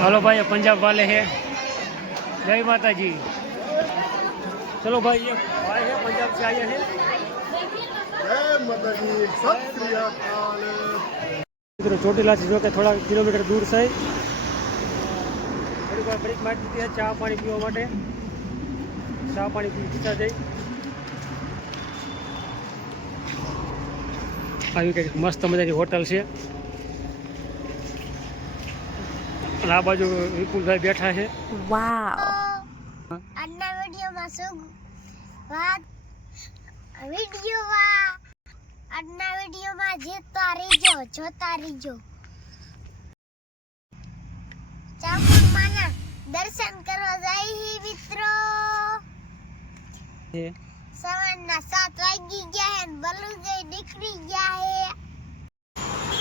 Hello भाई, पंजाब वाले हैं। जय माता जी। चलो भाई, ये भाई है पंजाब से आए हैं। जय माता जी। सत श्री अकाल। ચોટીલા છે, જો કે થોડા કિલોમીટર દૂર છે। થોડીક વાર બ્રેક મારી દીધી છે ચા પાણી પીવા માટે। ચા પાણી પીતા જઈ આવી કંઈક મસ્ત મજાની હોટલ છે। અને આ બાજુ વિપુલભાઈ બેઠા છે। વાવ। આજના વિડીયોમાં શું વાત આજના વિડીયોમાં જોતા રહીજો। ચામુંડમાના દર્શન કરવા જાય મિત્રો। સવારના 7 વાગી ગયા હે, બલુગઈ નીકળી ગયા હે।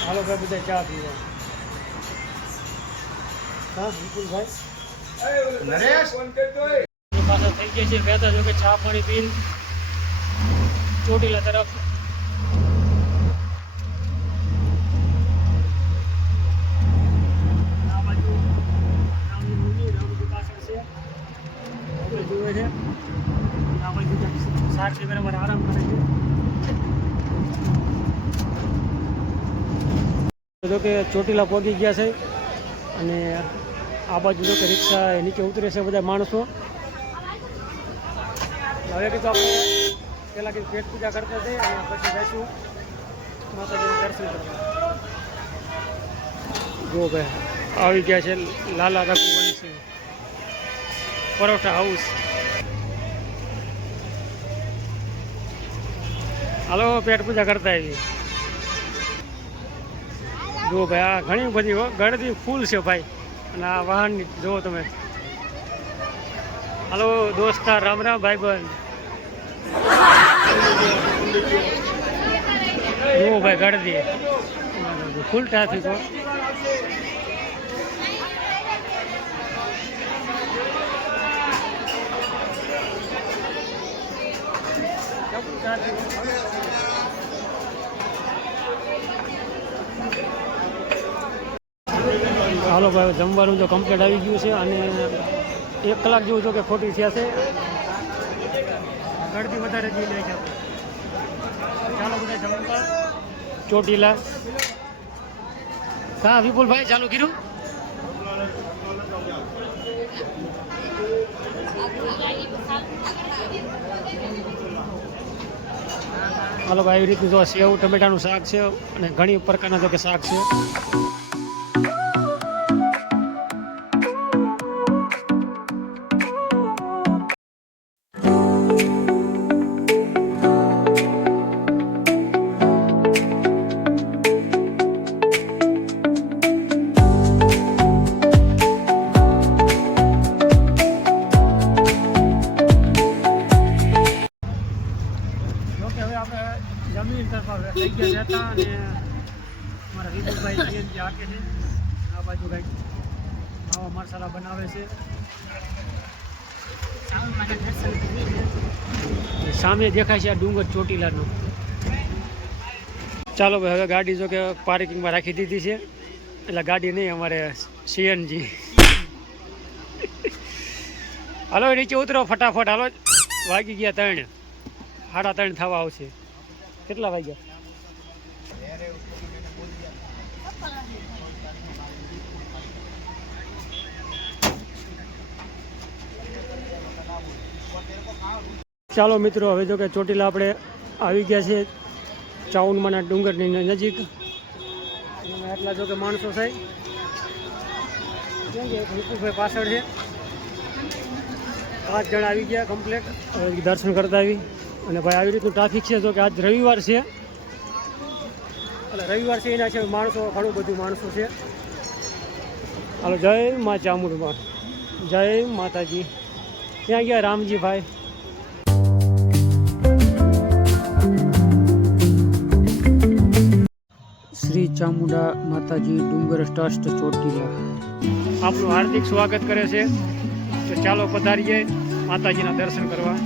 હાલો ભાઈ, બધા ચા પીવા। હા વિપુલભાઈ, નરેશ પાછા થઈ ગયા છે વહેતા, જો કે ચા પાણી પીને ચોટીલા તરફ આ બાજુ રામજી પાછળ છે, જુએ છે। આ બાજુ સાર છે, બરાબર આરામ કરે છે। જો કે ચોટીલા પહોંચી ગયા છે અને આ બાજુ જો કે રિક્ષા નીચે ઉતરે છે બધા માણસો। હવે કીધું આપણે પહેલાં કંઈક પેટ પૂજા કરતા જઈએ અને પછી જઈશું માતાજીના દર્શન કરવા। જો ભાઈ આવી ગયા છે લાલા રઘુવંશી પરોઠા હાઉસ। હાલો પેટ પૂજા કરતા આવી। જો ભાઈ આ ઘણી બધી ગળદી ફૂલ છે ભાઈ। અને આ વાહનની જુઓ તમે। હાલો દોસ્તાર, રામ રામ ભાઈબંધ। જુઓ ભાઈ ગળદી ફૂલ ટ્રાફિક હો। હાલો ભાઈ, જમવાનું જો કમ્પ્લીટ આવી ગયું છે અને 1 કલાક જેવું જો કે ખોટી થયા છે। ગળદી વધારે જઈ લે છે। ચાલો બધા જમવા ચોટીલા। હા વિપુલભાઈ, ચાલુ કર્યું। હાલો ભાઈ, એવી રીતનું જો સેવ ટમેટાનું શાક છે અને ઘણી પ્રકારના જો કે શાક છે। જમીન તરફ થઈ ગયા હતા અને મારા વિપુલભાઈ સીએનજી હાકે છે। આ બાજુ કંઈક આવા મસાલા બનાવે છે। સામે દેખાય છે આ ડુંગર ચોટીલાનો। ચાલો ભાઈ, હવે ગાડી જો કે પાર્કિંગમાં રાખી દીધી છે, એટલે ગાડી નહીં, અમારે સીએનજી। હાલો નીચે ઉતરો ફટાફટ। હાલો વાગી ગયા 3, 3:30 થવા આવશે। કેટલા વાગ્યા? ચાલો મિત્રો, હવે જો કે ચોટીલા આપણે આવી ગયા છે ચાઉંડમાના ડુંગરની નજીક। એટલા જો કે માણસો છે, વિપુલભાઈ પાછળ છે। 5 જણા આવી ગયા કમ્પ્લેટ, દર્શન કરતા આવી। અને ભાઈ આવી રીતનું ટ્રાફિક છે, જો કે આજ રવિવાર છે, એટલે રવિવાર છે એના છે માણસો, ઘણું બધું માણસો છે। હાલો જય મા ચામુંડમાં, જય માતાજી। ત્યાં ગયા રામજીભાઈ। શ્રી ચામુંડા માતાજી ડુંગર ટ્રસ્ટ ચોટીલા આપણું હાર્દિક સ્વાગત કરે છે। તો ચાલો પધારીએ માતાજીના દર્શન કરવા।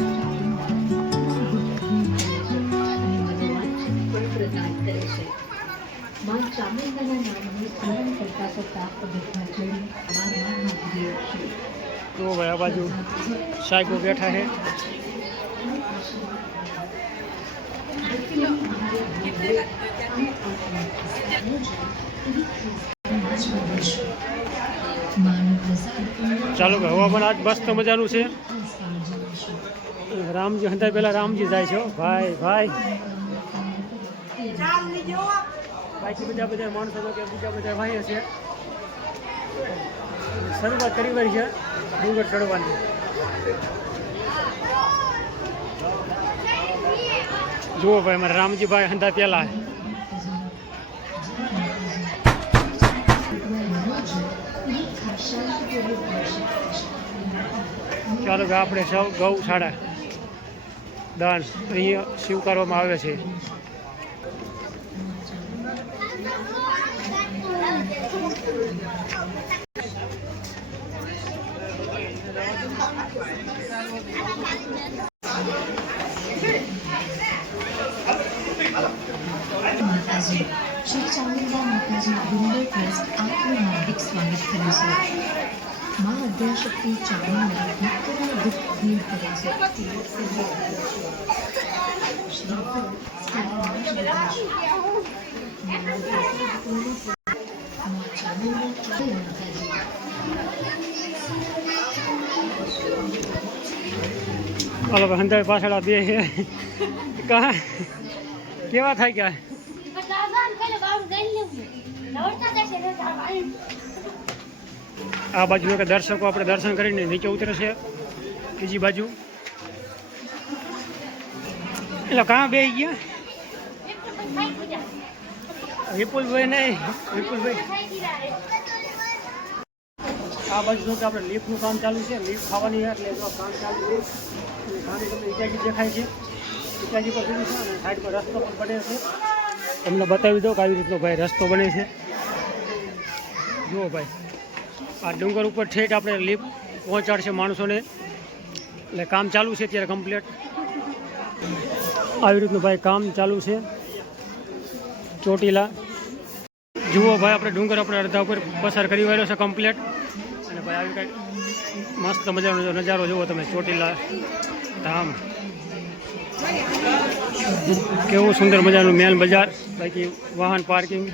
मां चामुंडा नाम में स्मरण करता करता विघ्न चढ़ी તો ભાઈ આ બાજુ સાહેબો બેઠા છે. ચાલો ભાઈ હવામાન આજ મસ્ત મજાનું છે. રામજી હતા પેલા રામજી જાય છે. ભાઈ ભાઈ બાકી બધા માણસો કે બીજા બધા ભાઈ છે. શરૂઆત કરી હોય છે ડુંગર ચડવાની. જુઓ ભાઈ મારા રામજીભાઈ હંધા પેલા. ચાલો કે આપણે સૌ ગૌશાળા દાન અહીંયા સ્વીકારવામાં આવે છે. માતાજી શ્રી ચામુંડા માતાજી ડુંગર ટ્રસ્ટ આપનું હાર્દિક સ્વાગત કરે છે. માં અદ્યાશક્તિ ચામુંડા ભક્તોના દુઃખ દૂર કરે છે. હાલો હંધાઈ પાછળ બે છે. કા કેવા થાય ગયા? આ બાજુ કે દર્શકો આપણે દર્શન કરીને નીચે ઉતરે છે. બીજી બાજુ એટલે કાં બે ગયા? વિપુલભાઈ નહીં, વિપુલભાઈ આ બાજુ જો કે આપણે લિફ્ટનું કામ ચાલુ છે. લિફ્ટ ખાવાની એટલે કામ ચાલુ છે. સામે તમને ઇટાજી દેખાય છે. ઇટાજી પર બીજું છે અને સાઈડ પર રસ્તો પણ બને છે. તમને બતાવી દો કે આવી રીતનો ભાઈ રસ્તો બને છે. જુઓ ભાઈ આ ડુંગર ઉપર ઠેઠ આપણે લિફ્ટ પહોંચાડશે માણસોને. એટલે કામ ચાલુ છે અત્યારે કમ્પ્લીટ. આવી રીતનું ભાઈ કામ ચાલુ છે. ચોટીલા જુઓ ભાઈ આપણે ડુંગર આપણે અડધા ઉપર પસાર કરી વાળ્યો છે કમ્પ્લીટ. અને ભાઈ આવી કંઈક મસ્ત મજાનો નજારો જુઓ તમે. ચોટીલા ધામ કેવું સુંદર મજાનું મેન બજાર. બાકી વાહન પાર્કિંગ.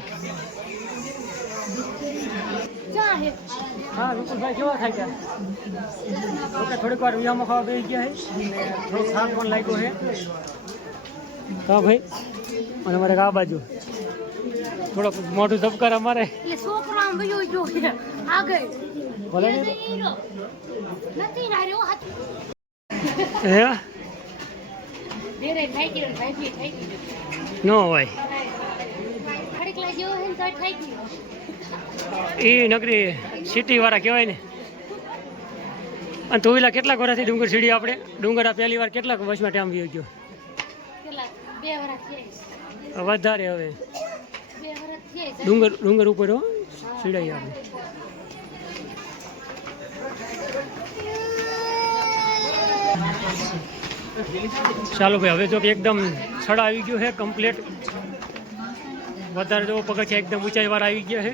હા વિપુલભાઈ કેવા થાય ગયા? ઓકે થોડીક વાર વિયામાં ખાવા બેસી ગયા છે. થોડોક થાક પણ લાગ્યો છે. હા ભાઈ અને અમારે આ બાજુ થોડોક મોટું ધબકાર અમારે ભલે હે નો હોય એ નગરી સિટી વાળા કહેવાય ને. અને તું પેલા કેટલાક વર્ષથી ડુંગર સીડી આપણે ડુંગર આ પહેલી વાર કેટલાક વર્ષમાં ટાઈમ વી ગયો? વધારે હવે ડુંગર ઉપર સીડાઈ આપણે. ચાલો ભાઈ હવે જો કે એકદમ સડા આવી ગયું છે કમ્પ્લીટ. વધારે જો પગથિયા એકદમ ઊંચાઈ વાર આવી ગયા છે.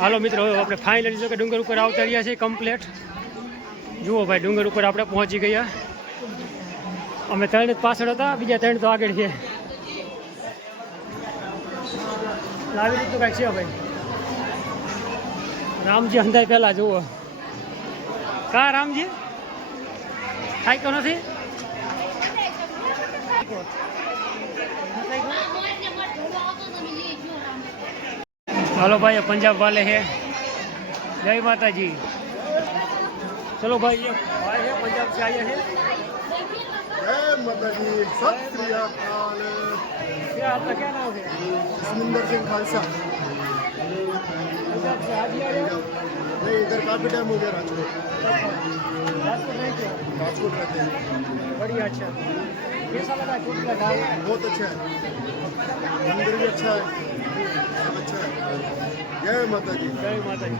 હાલો મિત્રો હવે આપણે ફાઇનલી જો કે ડુંગર ઉપર આવતા રહ્યા છીએ કમ્પ્લીટ. જુઓ ભાઈ ડુંગર ઉપર આપણે પહોંચી ગયા. અમે 3 જ પાછળ હતા, બીજા 3 તો આગળ છે. આવી રીતનું કાંઈક છે ભાઈ. રામજી અંધાય પહેલા જુઓ. કા રામજી થાક્યો નથી? હાલો ભાઈ पंजाब वाले हैं. जय माता जी. चलो भाई ये भाई है पंजाब से आए हैं. जय माता जी. सत श्री अकाल. क्या आपका क्या नाम है? जसमिंदर सिंह खालसा. पंजाब से आज ही आए हैं? नहीं इधर काफी टाइम हो गया. राजकोट. राजकोट नहीं थे? राजकोट रहते हैं. बढ़िया. अच्छा कैसा लगा चोटीला गाँव? बहुत अच्छा है. मंदिर भी अच्छा है. सब अच्छा है. जय माता जी. जय माता जी.